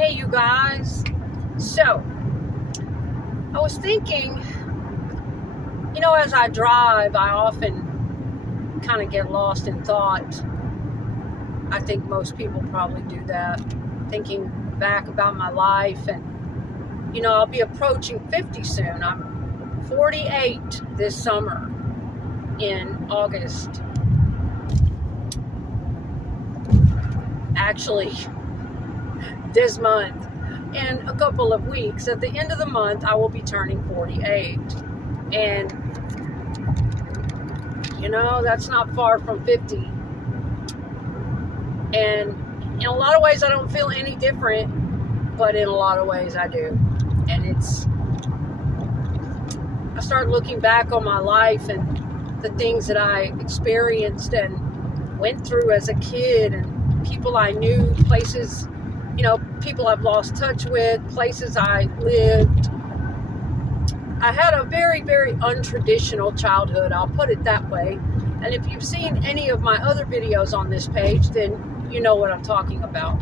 Hey, you guys. So, I was thinking, as I drive, I often kind of get lost in thought. I think most people probably do that, thinking back about my life. And, I'll be approaching 50 soon. I'm 48 this summer in August. Actually, this month. In a couple of weeks, at the end of the month, I will be turning 48. And, that's not far from 50. And in a lot of ways, I don't feel any different, but in a lot of ways, I do. And I start looking back on my life and the things that I experienced and went through as a kid, and people I knew, places, people I've lost touch with, places I lived. I had a very, very untraditional childhood, I'll put it that way. And if you've seen any of my other videos on this page, then you know what I'm talking about,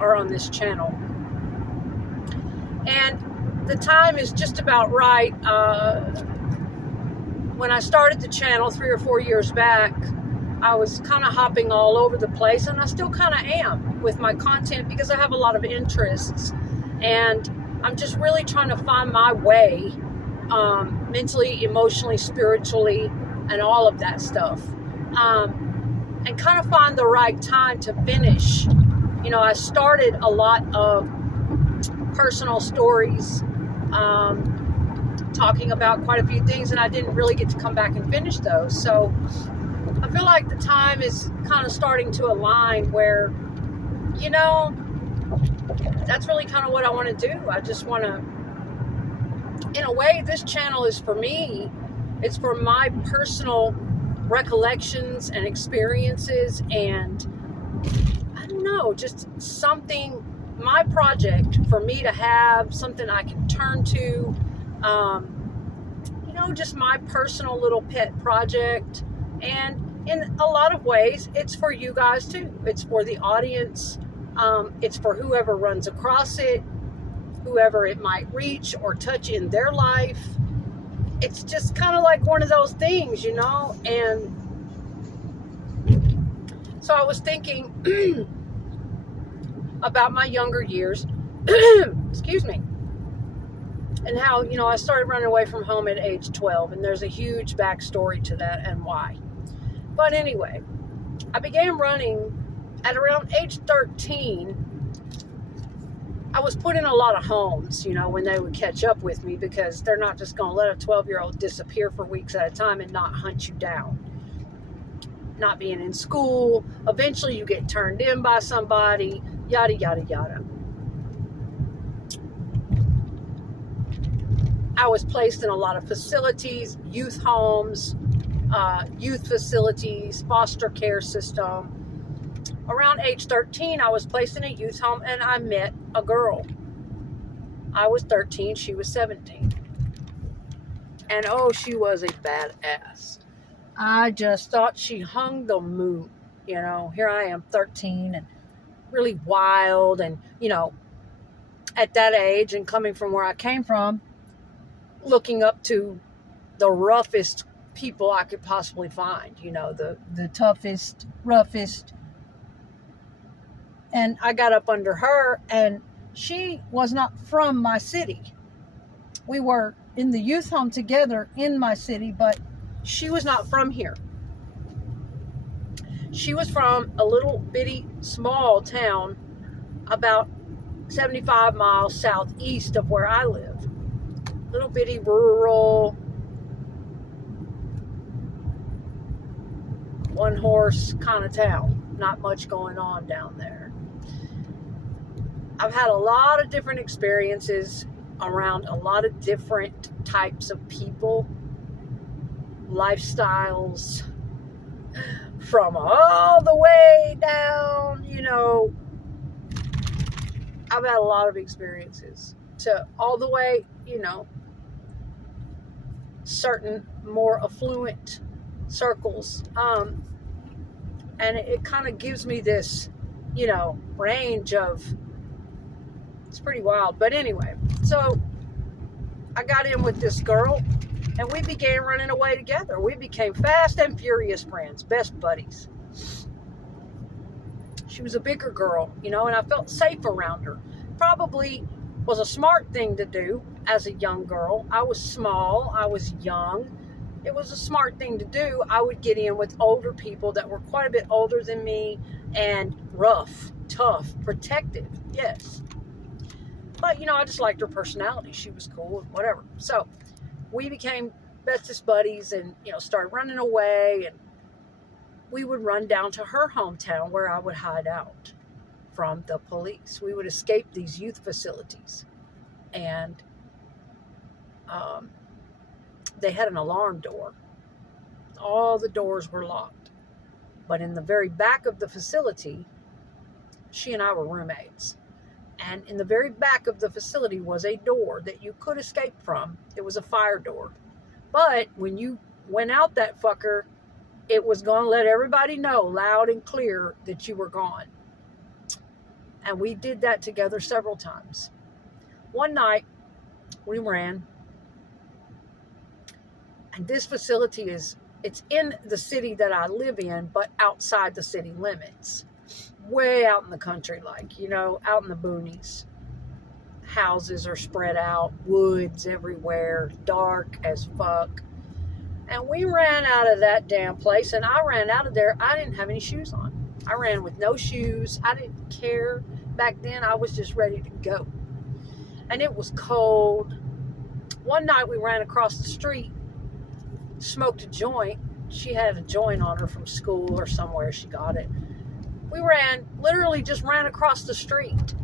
or on this channel. And the time is just about right. When I started the channel 3 or 4 years back, I was kind of hopping all over the place, and I still kind of am with my content because I have a lot of interests, and I'm just really trying to find my way, mentally, emotionally, spiritually, and all of that stuff, and kind of find the right time to finish. I started a lot of personal stories, talking about quite a few things, and I didn't really get to come back and finish those. So I feel like the time is kind of starting to align where, that's really kind of what I want to do. I just want to, in a way, this channel is for me. It's for my personal recollections and experiences, and I don't know, just something, my project for me to have, something I can turn to, just my personal little pet project. And in a lot of ways, it's for you guys too. It's for the audience. It's for whoever runs across it, whoever it might reach or touch in their life. It's just kind of like one of those things, And so I was thinking about my younger years, excuse me, and how, I started running away from home at age 12, and there's a huge backstory to that and why. But anyway, I began running at around age 13. I was put in a lot of homes, when they would catch up with me, because they're not just going to let a 12-year-old disappear for weeks at a time and not hunt you down. Not being in school, eventually you get turned in by somebody, yada, yada, yada. I was placed in a lot of facilities, youth homes, youth facilities, foster care system. Around age 13, I was placed in a youth home, and I met a girl. I was 13, she was 17. And she was a badass. I just thought she hung the moon. Here I am, 13, and really wild, and, at that age, and coming from where I came from, looking up to the roughest people I could possibly find, the toughest, roughest. And I got up under her, and she was not from my city. We were in the youth home together in my city, but she was not from here. She was from a little bitty small town about 75 miles southeast of where I live. Little bitty rural, one horse kind of town. Not much going on down there. I've had a lot of different experiences around a lot of different types of people, lifestyles, from all the way down, I've had a lot of experiences, to all the way, certain more affluent circles. And it kind of gives me this, range of It's pretty wild. But anyway, so I got in with this girl, and we began running away together. We became fast and furious friends, best buddies. She was a bigger girl, and I felt safe around her. Probably was a smart thing to do as a young girl. I was small. I was young. It was a smart thing to do. I would get in with older people that were quite a bit older than me and rough, tough, protective, yes. But, I just liked her personality. She was cool and whatever. So we became bestest buddies and, started running away. And we would run down to her hometown where I would hide out from the police. We would escape these youth facilities. And they had an alarm door. All the doors were locked. But in the very back of the facility, she and I were roommates. And in the very back of the facility was a door that you could escape from. It was a fire door. But when you went out that fucker, it was going to let everybody know loud and clear that you were gone. And we did that together several times. One night, we ran. And this facility it's in the city that I live in, but outside the city limits. Way out in the country, out in the boonies. Houses are spread out, woods everywhere, dark as fuck. And we ran out of that damn place, and I ran out of there. I didn't have any shoes on. I ran with no shoes. I didn't care. Back then, I was just ready to go. And it was cold. One night, we ran across the street, smoked a joint. She had a joint on her from school or somewhere. She got it. We literally just ran across the street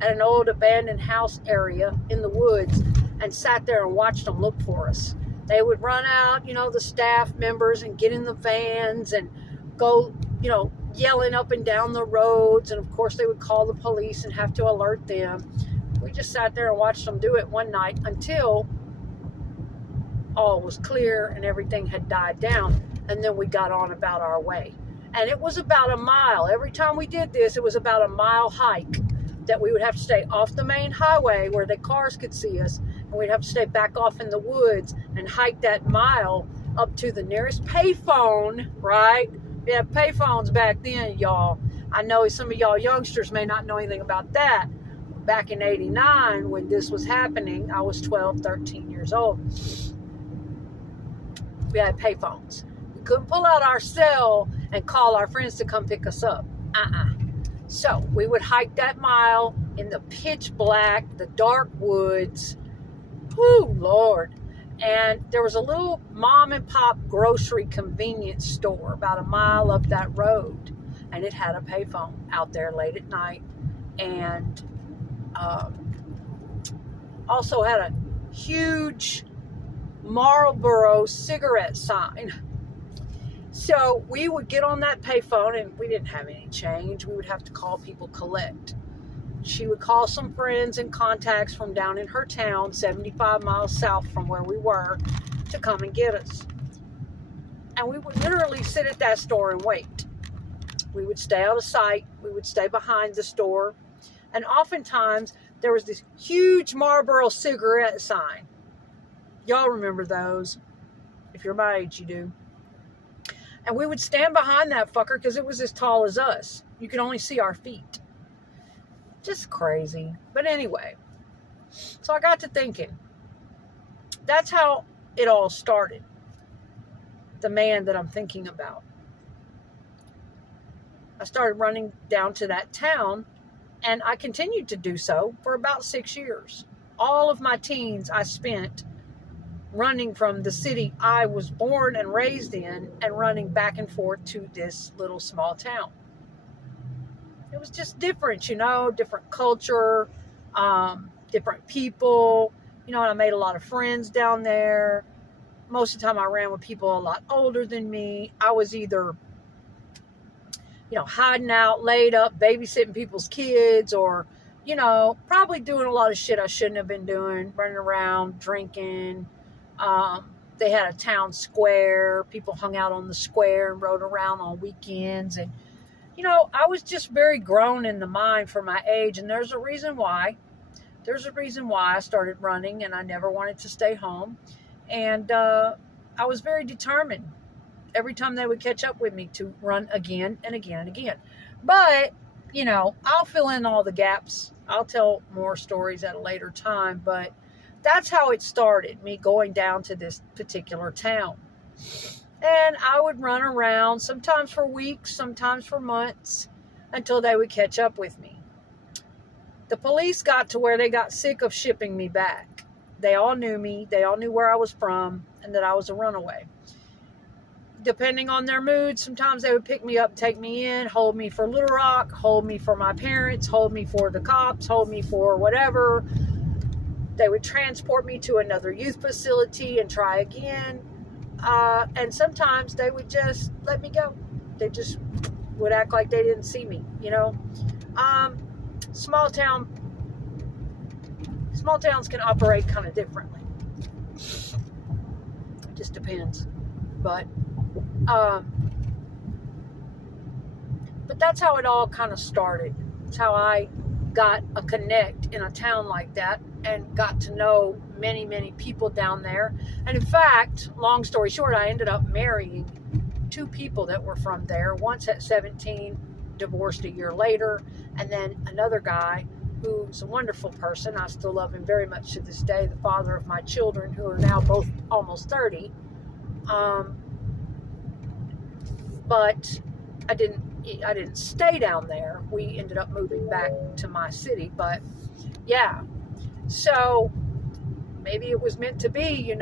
at an old abandoned house area in the woods and sat there and watched them look for us. They would run out, the staff members, and get in the vans and go, yelling up and down the roads. And of course they would call the police and have to alert them. We just sat there and watched them do it one night until all was clear and everything had died down. And then we got on about our way. And it was about a mile. Every time we did this, it was about a mile hike that we would have to stay off the main highway where the cars could see us. And we'd have to stay back off in the woods and hike that mile up to the nearest payphone, right? We had payphones back then, y'all. I know some of y'all youngsters may not know anything about that. Back in '89, when this was happening, I was 12, 13 years old. We had payphones. We couldn't pull out our cell and call our friends to come pick us up. So we would hike that mile in the pitch black, the dark woods. Whew, Lord. And there was a little mom and pop grocery convenience store about a mile up that road. And it had a payphone out there late at night. And also had a huge Marlboro cigarette sign. So we would get on that payphone, and we didn't have any change. We would have to call people collect. She would call some friends and contacts from down in her town, 75 miles south from where we were, to come and get us. And we would literally sit at that store and wait. We would stay out of sight. We would stay behind the store. And oftentimes, there was this huge Marlboro cigarette sign. Y'all remember those. If you're my age, you do. And we would stand behind that fucker because it was as tall as us. You could only see our feet. Just crazy. But anyway, so I got to thinking. That's how it all started. The man that I'm thinking about. I started running down to that town, and I continued to do so for about 6 years. All of my teens I spent running from the city I was born and raised in and running back and forth to this little small town. It was just different, different culture, different people, and I made a lot of friends down there. Most of the time I ran with people a lot older than me. I was either, hiding out, laid up, babysitting people's kids, or, probably doing a lot of shit I shouldn't have been doing, running around, drinking. They had a town square. People hung out on the square and rode around on weekends. And, I was just very grown in the mind for my age, and there's a reason why. There's a reason why I started running, and I never wanted to stay home. And I was very determined every time they would catch up with me to run again and again and again. But, I'll fill in all the gaps. I'll tell more stories at a later time, but that's how it started, me going down to this particular town. And I would run around, sometimes for weeks, sometimes for months, until they would catch up with me. The police got to where they got sick of shipping me back. They all knew me. They all knew where I was from and that I was a runaway. Depending on their mood, sometimes they would pick me up, take me in, hold me for Little Rock, hold me for my parents, hold me for the cops, hold me for whatever. They would transport me to another youth facility and try again. And sometimes they would just let me go. They just would act like they didn't see me, Small towns can operate kind of differently. It just depends. But that's how it all kind of started. It's how I got a connect in a town like that and got to know many, many people down there. And in fact, long story short, I ended up marrying 2 people that were from there. Once at 17, divorced a year later, and then another guy who's a wonderful person. I still love him very much to this day, the father of my children, who are now both almost 30. But I didn't stay down there. We ended up moving back to my city. But yeah, so maybe it was meant to be,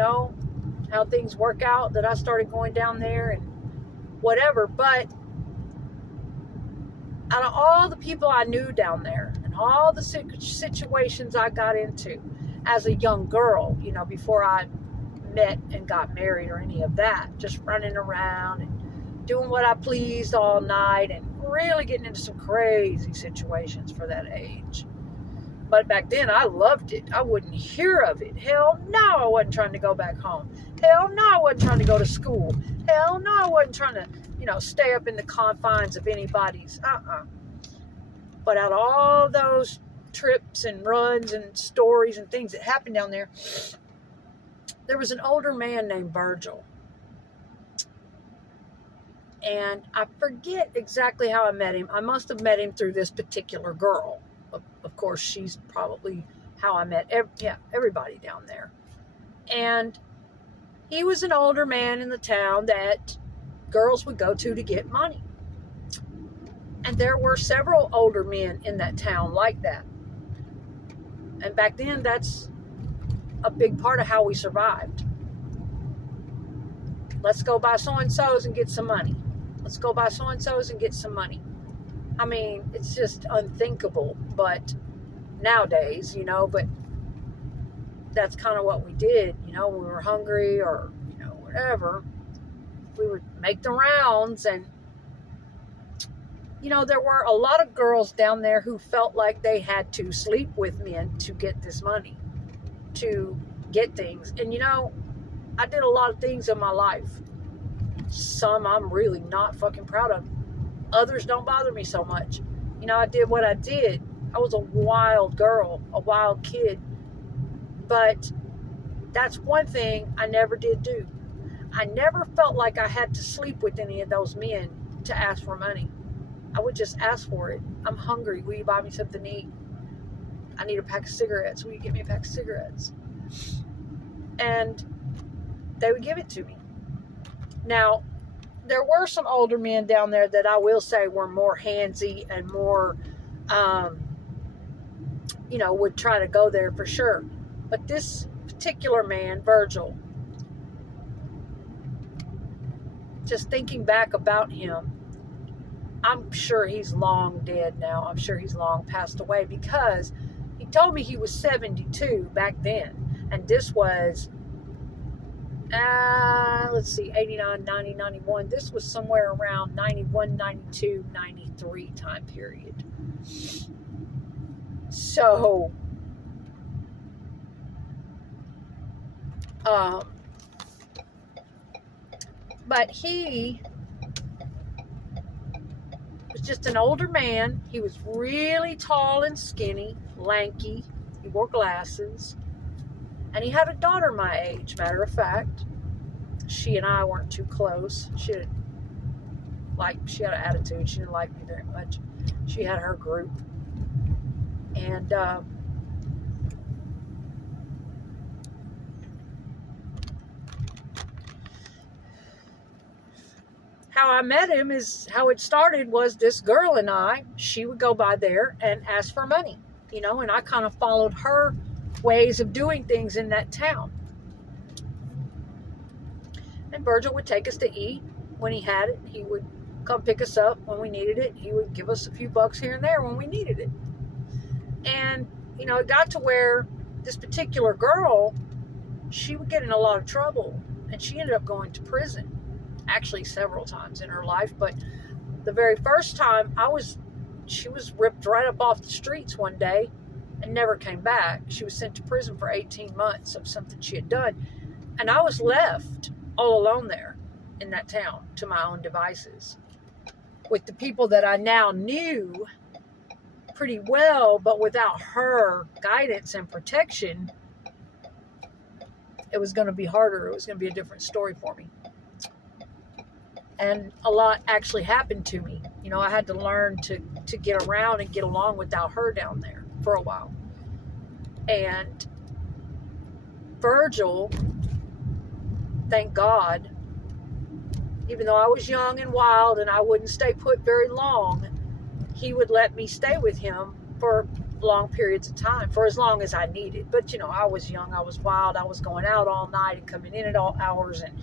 how things work out, that I started going down there and whatever. But out of all the people I knew down there and all the situations I got into as a young girl, before I met and got married or any of that, just running around and doing what I pleased all night and really getting into some crazy situations for that age. But back then, I loved it. I wouldn't hear of it. Hell no, I wasn't trying to go back home. Hell no, I wasn't trying to go to school. Hell no, I wasn't trying to, stay up in the confines of anybody's. But out of all those trips and runs and stories and things that happened down there was an older man named Virgil. And I forget exactly how I met him. I must have met him through this particular girl. Of course, she's probably how I met everybody down there. And he was an older man in the town that girls would go to get money. And there were several older men in that town like that. And back then, that's a big part of how we survived. Let's go buy so-and-so's and get some money. Let's go buy so-and-so's and get some money. I mean, it's just unthinkable, but nowadays, but that's kind of what we did, when we were hungry or, whatever. We would make the rounds, and, there were a lot of girls down there who felt like they had to sleep with men to get this money, to get things. And, I did a lot of things in my life. Some I'm really not fucking proud of. Others don't bother me so much. I did what I did. I was a wild girl, a wild kid. But that's one thing I never did do. I never felt like I had to sleep with any of those men to ask for money. I would just ask for it. I'm hungry. Will you buy me something to eat? I need a pack of cigarettes. Will you give me a pack of cigarettes? And they would give it to me. Now, there were some older men down there that I will say were more handsy and more, would try to go there for sure. But this particular man, Virgil, just thinking back about him, I'm sure he's long dead now. I'm sure he's long passed away, because he told me he was 72 back then. And this was, 89, 90, 91. This was somewhere around 91, 92, 93 time period. So, but he was just an older man. He was really tall and skinny, lanky. He wore glasses. And he had a daughter my age, matter of fact. She and I weren't too close. She had an attitude. She didn't like me very much. She had her group. And how I met him is how it started was this girl and she would go by there and ask for money, and I kind of followed her ways of doing things in that town. And Virgil would take us to eat when he had it. He would come pick us up when we needed it. He would give us a few bucks here and there when we needed it. And, it got to where this particular girl, she would get in a lot of trouble. And she ended up going to prison, actually several times in her life. But the very first time, she was ripped right up off the streets one day and never came back. She was sent to prison for 18 months of something she had done. And I was left all alone there in that town to my own devices with the people that I now knew pretty well, but without her guidance and protection, it was going to be harder. It was going to be a different story for me. And a lot actually happened to me. I had to learn to get around and get along without her down there for a while. And Virgil, thank God, even though I was young and wild and I wouldn't stay put very long, he would let me stay with him for long periods of time, for as long as I needed. But, I was young, I was wild, I was going out all night and coming in at all hours and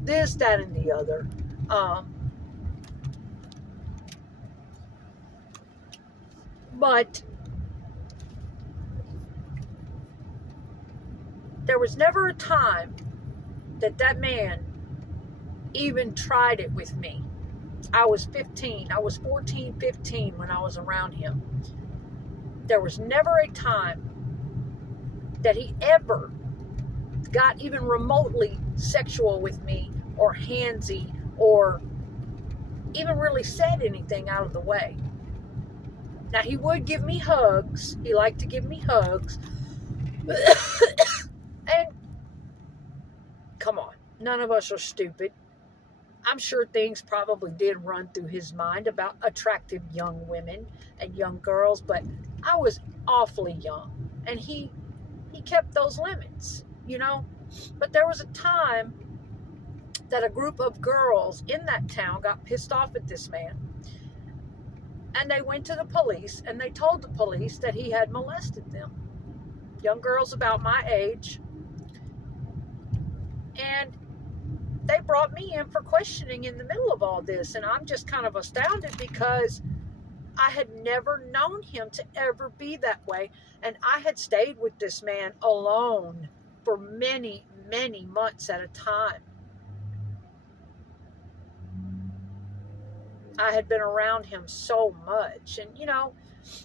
this, that, and the other. But there was never a time that man even tried it with me. I was 15. I was 14, 15 when I was around him. There was never a time that he ever got even remotely sexual with me or handsy or even really said anything out of the way. Now, he would give me hugs. He liked to give me hugs. And come on, none of us are stupid. I'm sure things probably did run through his mind about attractive young women and young girls, but I was awfully young, and he kept those limits, But there was a time that a group of girls in that town got pissed off at this man, and they went to the police, and they told the police that he had molested them, young girls about my age, and they brought me in for questioning in the middle of all this. And I'm just kind of astounded because I had never known him to ever be that way. And I had stayed with this man alone for many, many months at a time. I had been around him so much. And,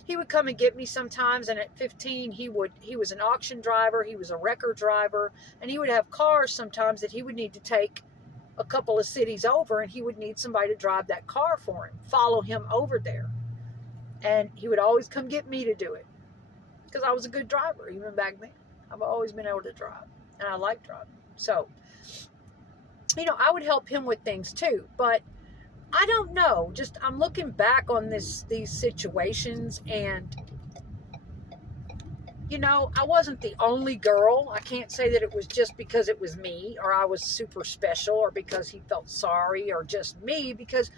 he would come and get me sometimes. And at 15, he was an auction driver. He was a wrecker driver. And he would have cars sometimes that he would need to take a couple of cities over, and he would need somebody to drive that car for him, follow him over there. And he would always come get me to do it because I was a good driver even back then. I've always been able to drive, and I like driving. So, I would help him with things too. But I don't know. Just I'm looking back on these situations, and I wasn't the only girl. I can't say that it was just because it was me or I was super special or because he felt sorry or just me, because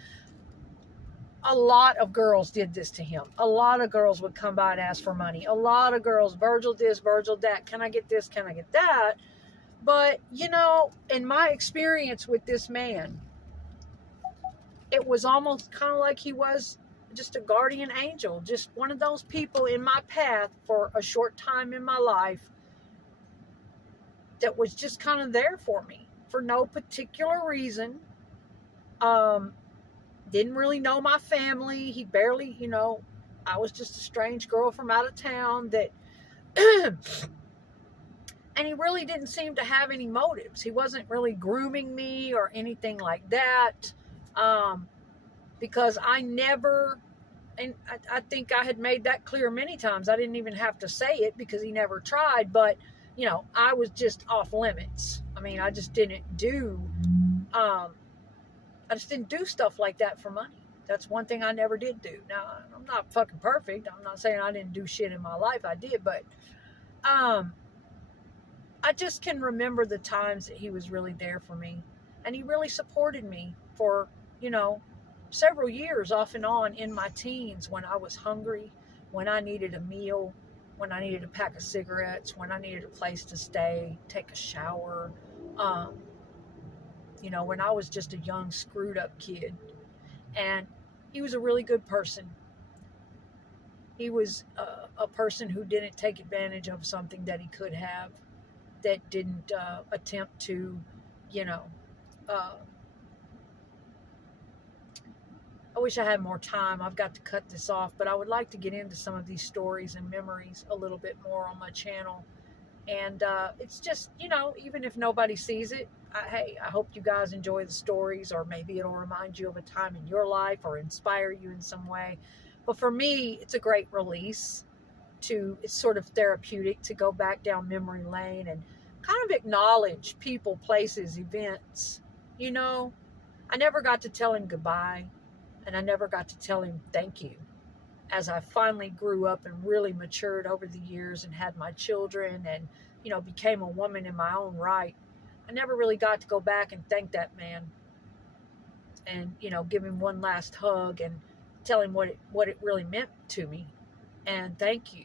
a lot of girls did this to him. A lot of girls would come by and ask for money. A lot of girls, Virgil this, Virgil that. Can I get this? Can I get that? But, in my experience with this man, it was almost kind of like he was just a guardian angel, just one of those people in my path for a short time in my life that was just kind of there for me for no particular reason. Didn't really know my family. He barely, I was just a strange girl from out of town that, and he really didn't seem to have any motives. He wasn't really grooming me or anything like that. because I never, and I think I had made that clear many times. I didn't even have to say it because he never tried, but I was just off limits. I mean, I just didn't do, stuff like that for money. That's one thing I never did do. Now, I'm not fucking perfect. I'm not saying I didn't do shit in my life. I did, but I just can remember the times that he was really there for me. And he really supported me for, several years off and on in my teens, when I was hungry, when I needed a meal, when I needed a pack of cigarettes, when I needed a place to stay, take a shower, when I was just a young, screwed up kid. And he was a really good person. He was a person who didn't take advantage of something that he could have, that didn't attempt to, I wish I had more time. I've got to cut this off, but I would like to get into some of these stories and memories a little bit more on my channel. And it's just, even if nobody sees it, hey, I hope you guys enjoy the stories, or maybe it'll remind you of a time in your life or inspire you in some way. But for me, it's a great release. It's sort of therapeutic to go back down memory lane and kind of acknowledge people, places, events. I never got to tell him goodbye, and I never got to tell him thank you. As I finally grew up and really matured over the years and had my children and, became a woman in my own right, I never really got to go back and thank that man and, give him one last hug and tell him what it really meant to me. And thank you.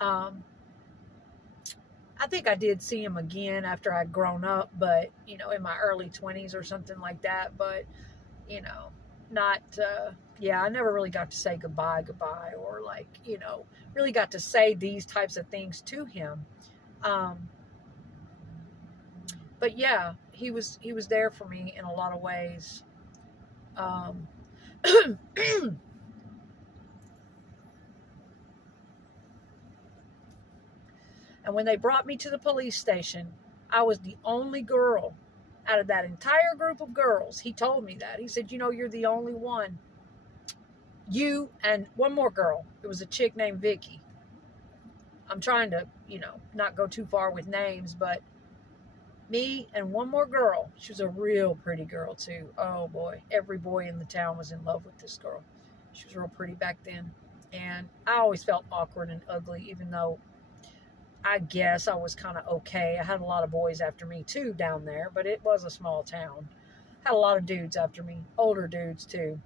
I think I did see him again after I'd grown up, but, in my early 20s or something like that. But, not, I never really got to say goodbye, or really got to say these types of things to him. But yeah, he was there for me in a lot of ways. And when they brought me to the police station, I was the only girl out of that entire group of girls. He told me that. He said, you're the only one. You and one more girl. It was a chick named Vicky. I'm trying to, not go too far with names, but me and one more girl. She was a real pretty girl, too. Oh, boy. Every boy in the town was in love with this girl. She was real pretty back then. And I always felt awkward and ugly, even though I guess I was kind of okay. I had a lot of boys after me, too, down there, but it was a small town. Had a lot of dudes after me. Older dudes, too.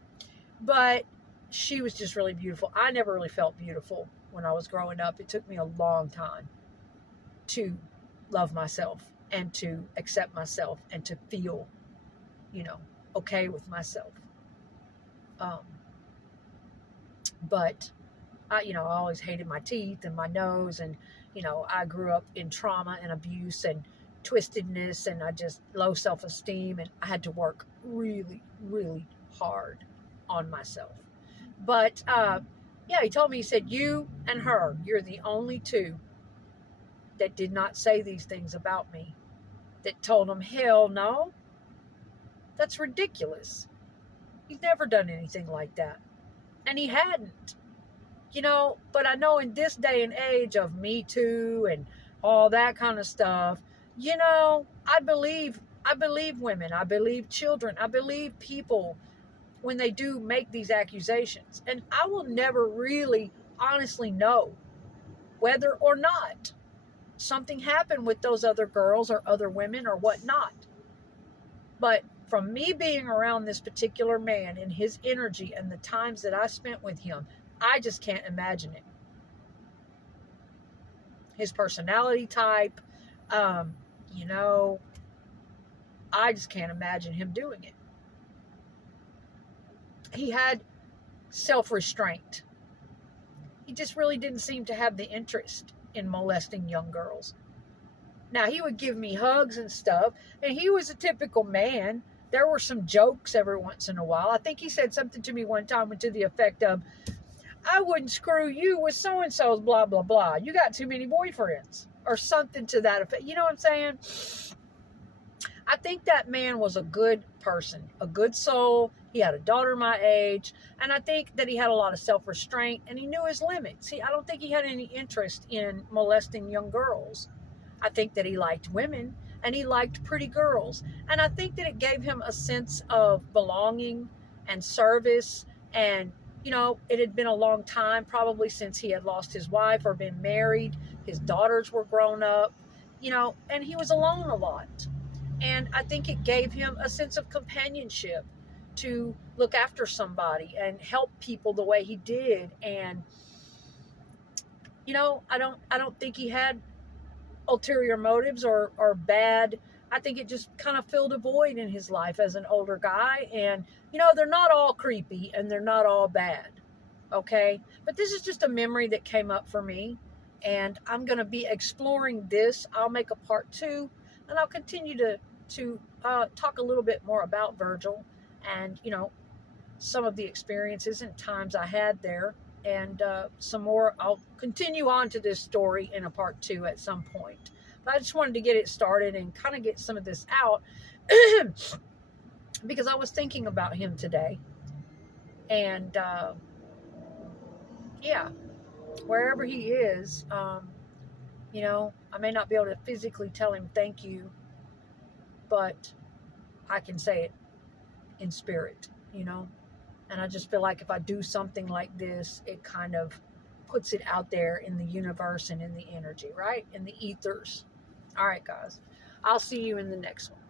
But she was just really beautiful. I never really felt beautiful when I was growing up. It took me a long time to love myself and to accept myself and to feel, okay with myself. But I always hated my teeth and my nose, and, I grew up in trauma and abuse and twistedness, and I just low self-esteem, and I had to work really, really hard on myself. But, he told me, he said, you and her, you're the only two that did not say these things about me, that told him, hell no, that's ridiculous. He's never done anything like that. And he hadn't, but I know in this day and age of Me Too and all that kind of stuff, I believe women, I believe children, I believe people when they do make these accusations. And I will never really honestly know whether or not something happened with those other girls or other women or whatnot. But from me being around this particular man and his energy and the times that I spent with him, I just can't imagine it. His personality type, I just can't imagine him doing it. He had self-restraint. He just really didn't seem to have the interest in molesting young girls. Now, he would give me hugs and stuff, and he was a typical man. There were some jokes every once in a while. I think he said something to me one time to the effect of, I wouldn't screw you with so-and-so's blah, blah, blah. You got too many boyfriends. Or something to that effect. You know what I'm saying? I think that man was a good person, a good soul. He had a daughter my age, and I think that he had a lot of self-restraint, and he knew his limits. I don't think he had any interest in molesting young girls. I think that he liked women, and he liked pretty girls. And I think that it gave him a sense of belonging and service. And, it had been a long time, probably since he had lost his wife or been married. His daughters were grown up, and he was alone a lot. And I think it gave him a sense of companionship to look after somebody and help people the way he did. And, I don't think he had ulterior motives or bad. I think it just kind of filled a void in his life as an older guy. And, they're not all creepy and they're not all bad. Okay. But this is just a memory that came up for me. And I'm going to be exploring this. I'll make a part 2, and I'll continue to talk a little bit more about Virgil and, some of the experiences and times I had there. And some more. I'll continue on to this story in a part 2 at some point. But I just wanted to get it started and kind of get some of this out because I was thinking about him today. And yeah, wherever he is, I may not be able to physically tell him thank you, but I can say it in spirit, And I just feel like if I do something like this, it kind of puts it out there in the universe and in the energy, right? In the ethers. All right, guys. I'll see you in the next one.